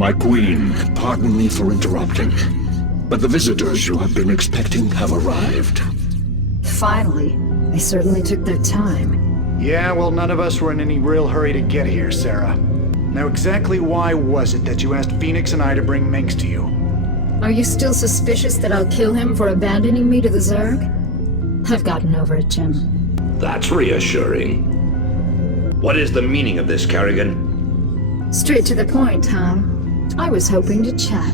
My queen, pardon me for interrupting, but the visitors you have been expecting have arrived. Finally. They certainly took their time. Yeah, well, none of us were in any real hurry to get here, Sarah. Now, exactly why was it that you asked Phoenix and I to bring Minx to you? Are you still suspicious that I'll kill him for abandoning me to the Zerg? I've gotten over it, Jim. That's reassuring. What is the meaning of this, Kerrigan? Straight to the point, huh? I was hoping to chat.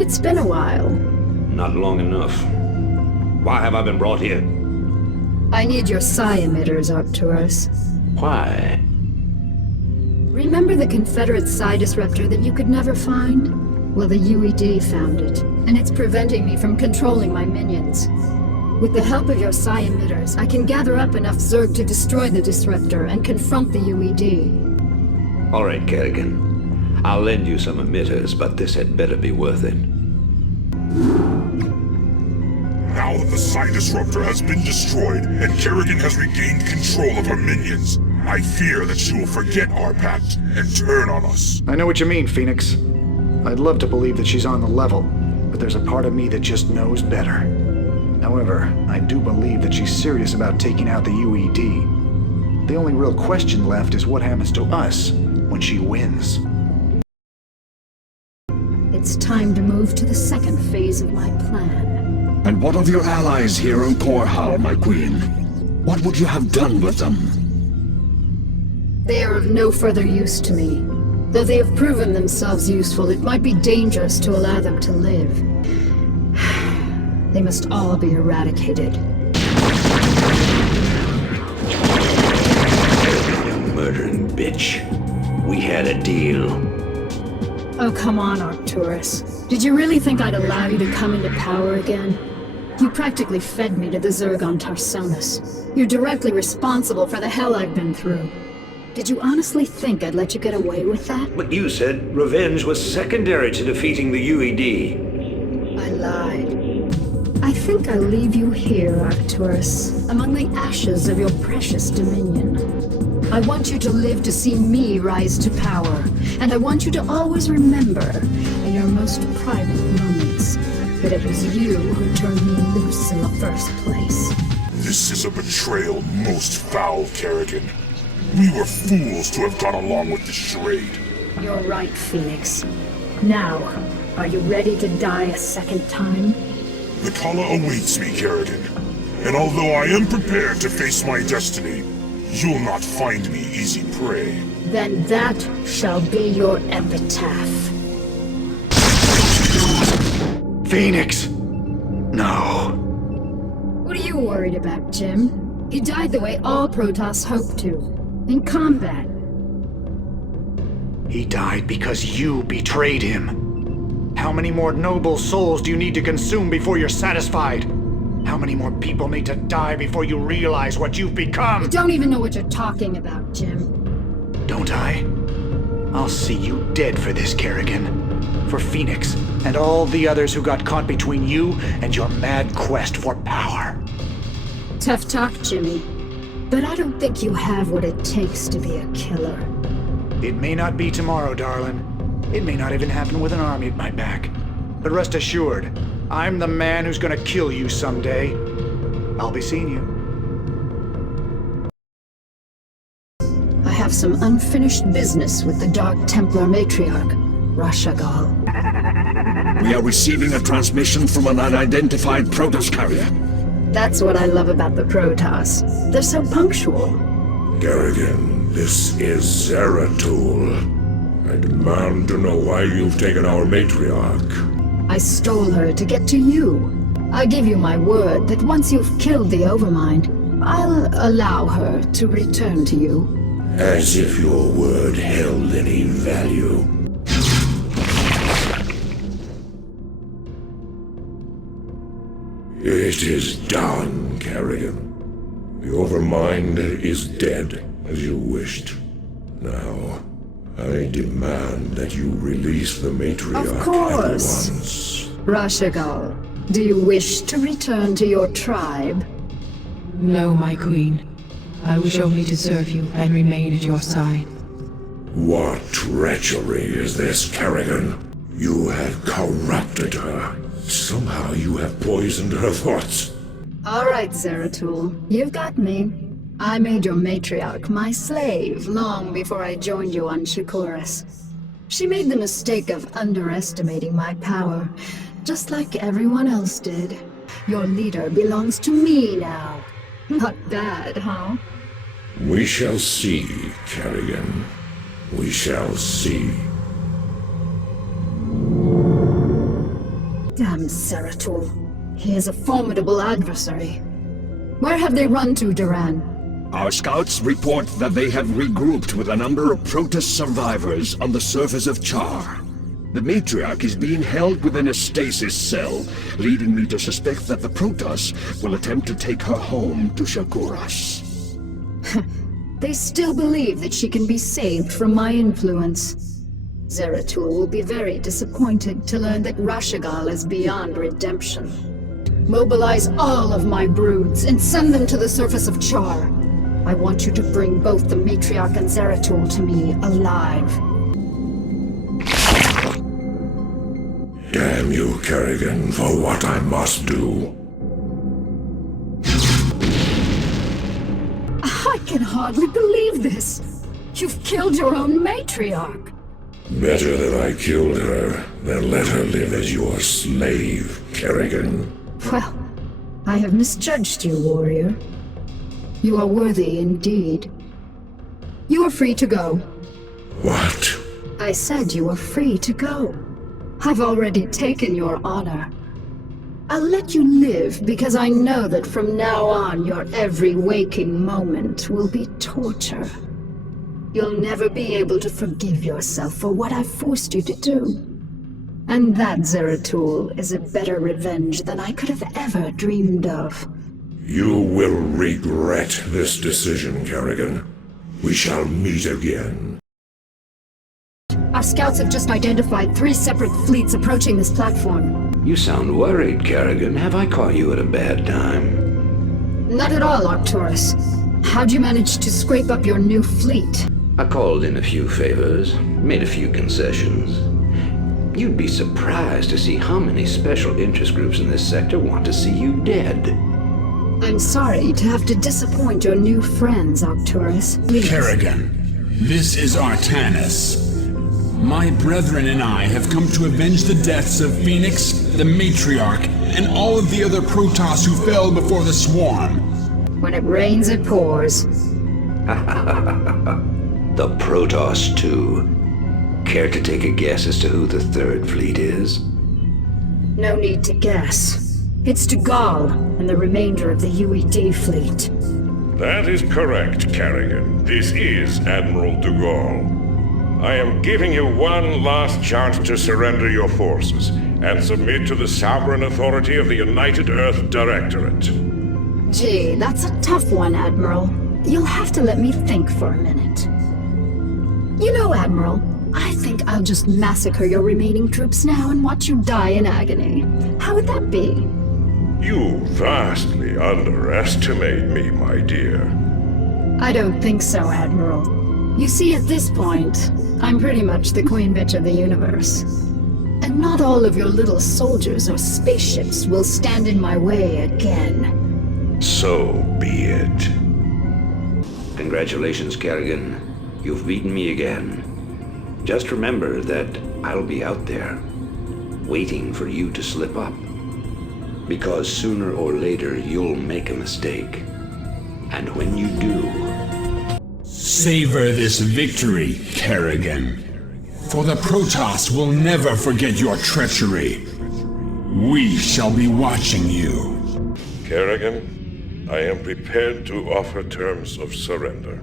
It's been a while. Not long enough. Why have I been brought here? I need your psi emitters, Arcturus. Why? Remember the Confederate psi disruptor that you could never find? Well, the UED found it, and it's preventing me from controlling my minions. With the help of your psi emitters, I can gather up enough Zerg to destroy the disruptor and confront the UED. All right, Kerrigan. I'll lend you some emitters, but this had better be worth it. Now that the Psi Disruptor has been destroyed and Kerrigan has regained control of her minions, I fear that she will forget our pact and turn on us. I know what you mean, Phoenix. I'd love to believe that she's on the level, but there's a part of me that just knows better. However, I do believe that she's serious about taking out the UED. The only real question left is what happens to us when she wins. It's time to move to the second phase of my plan. And what of your allies here in Korhal, my queen? What would you have done with them? They are of no further use to me. Though they have proven themselves useful, it might be dangerous to allow them to live. They must all be eradicated. You murdering bitch. We had a deal. Oh, come on, Arcturus. Did you really think I'd allow you to come into power again? You practically fed me to the Zerg on Tarsonis. You're directly responsible for the hell I've been through. Did you honestly think I'd let you get away with that? But you said revenge was secondary to defeating the UED. I lied. I think I'll leave you here, Arcturus, among the ashes of your precious dominion. I want you to live to see me rise to power, and I want you to always remember, in your most private moments, that it was you who turned me loose in the first place. This is a betrayal most foul, Kerrigan. We were fools to have gone along with this charade. You're right, Phoenix. Now, are you ready to die a second time? The Kala awaits me, Kerrigan. And although I am prepared to face my destiny, you'll not find me easy prey. Then that shall be your epitaph. Phoenix! No. What are you worried about, Jim? He died the way all Protoss hoped to. In combat. He died because you betrayed him. How many more noble souls do you need to consume before you're satisfied? How many more people need to die before you realize what you've become? You don't even know what you're talking about, Jim. Don't I? I'll see you dead for this, Kerrigan. For Phoenix, and all the others who got caught between you and your mad quest for power. Tough talk, Jimmy. But I don't think you have what it takes to be a killer. It may not be tomorrow, darling. It may not even happen with an army at my back. But rest assured, I'm the man who's gonna kill you someday. I'll be seeing you. I have some unfinished business with the Dark Templar matriarch, Rashagal. We are receiving a transmission from an unidentified Protoss carrier. That's what I love about the Protoss. They're so punctual. Kerrigan, this is Zeratul. I demand to know why you've taken our matriarch. I stole her to get to you. I give you my word that once you've killed the Overmind, I'll allow her to return to you. As if your word held any value. It is done, Kerrigan. The Overmind is dead, as you wished. Now, I demand that you release the matriarch Of course. at once. Rashagal, do you wish to return to your tribe? No, my queen. I wish only to serve you and remain at your side. What treachery is this, Kerrigan? You have corrupted her. Somehow you have poisoned her thoughts. All right, Zeratul, you've got me. I made your matriarch my slave long before I joined you on Shakuras. She made the mistake of underestimating my power, just like everyone else did. Your leader belongs to me now. Not bad, huh? We shall see, Kerrigan. We shall see. Damn Zeratul. He is a formidable adversary. Where have they run to, Duran? Our scouts report that they have regrouped with a number of Protist survivors on the surface of Char. The matriarch is being held within a stasis cell, leading me to suspect that the Protoss will attempt to take her home to Shakuras. They still believe that she can be saved from my influence. Zeratul will be very disappointed to learn that Rashagal is beyond redemption. Mobilize all of my broods and send them to the surface of Char. I want you to bring both the matriarch and Zeratul to me alive. Damn you, Kerrigan, for what I must do. I can hardly believe this. You've killed your own matriarch. Better that I killed her than let her live as your slave, Kerrigan. Well, I have misjudged you, warrior. You are worthy indeed. You are free to go. What? I said you are free to go. I've already taken your honor. I'll let you live because I know that from now on your every waking moment will be torture. You'll never be able to forgive yourself for what I've forced you to do. And that, Zeratul, is a better revenge than I could have ever dreamed of. You will regret this decision, Kerrigan. We shall meet again. Our scouts have just identified 3 separate fleets approaching this platform. You sound worried, Kerrigan. Have I caught you at a bad time? Not at all, Arcturus. How'd you manage to scrape up your new fleet? I called in a few favors, made a few concessions. You'd be surprised to see how many special interest groups in this sector want to see you dead. I'm sorry to have to disappoint your new friends, Arcturus. Please. Kerrigan, this is Artanis. My brethren and I have come to avenge the deaths of Phoenix, the Matriarch, and all of the other Protoss who fell before the swarm. When it rains, it pours. The Protoss, too. Care to take a guess as to who the 3rd fleet is? No need to guess. It's Dugall and the remainder of the UED fleet. That is correct, Kerrigan. This is Admiral Dugall. I am giving you one last chance to surrender your forces and submit to the sovereign authority of the United Earth Directorate. Gee, that's a tough one, Admiral. You'll have to let me think for a minute. You know, Admiral, I think I'll just massacre your remaining troops now and watch you die in agony. How would that be? You vastly underestimate me, my dear. I don't think so, Admiral. You see, at this point, I'm pretty much the queen bitch of the universe. And not all of your little soldiers or spaceships will stand in my way again. So be it. Congratulations, Kerrigan. You've beaten me again. Just remember that I'll be out there, waiting for you to slip up. Because sooner or later, you'll make a mistake. And when you do... Savor this victory, Kerrigan. For the Protoss will never forget your treachery. We shall be watching you. Kerrigan, I am prepared to offer terms of surrender.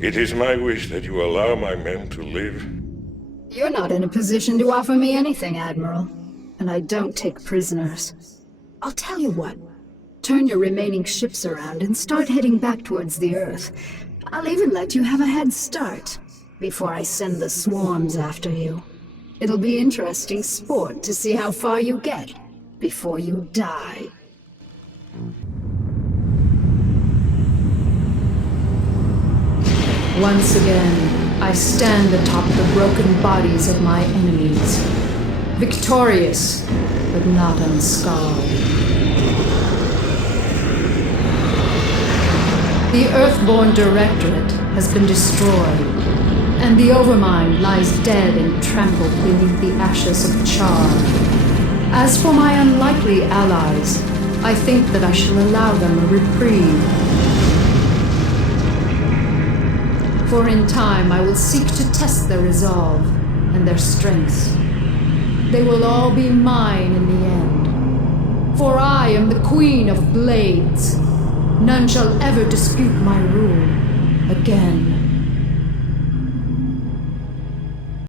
It is my wish that you allow my men to live. You're not in a position to offer me anything, Admiral. And I don't take prisoners. I'll tell you what. Turn your remaining ships around and start heading back towards the Earth. I'll even let you have a head start before I send the swarms after you. It'll be interesting sport to see how far you get before you die. Once again, I stand atop the broken bodies of my enemies, victorious, but not unscarred. The Earthborn Directorate has been destroyed, and the Overmind lies dead and trampled beneath the ashes of Char. As for my unlikely allies, I think that I shall allow them a reprieve. For in time I will seek to test their resolve and their strengths. They will all be mine in the end. For I am the Queen of Blades. None shall ever dispute my rule again.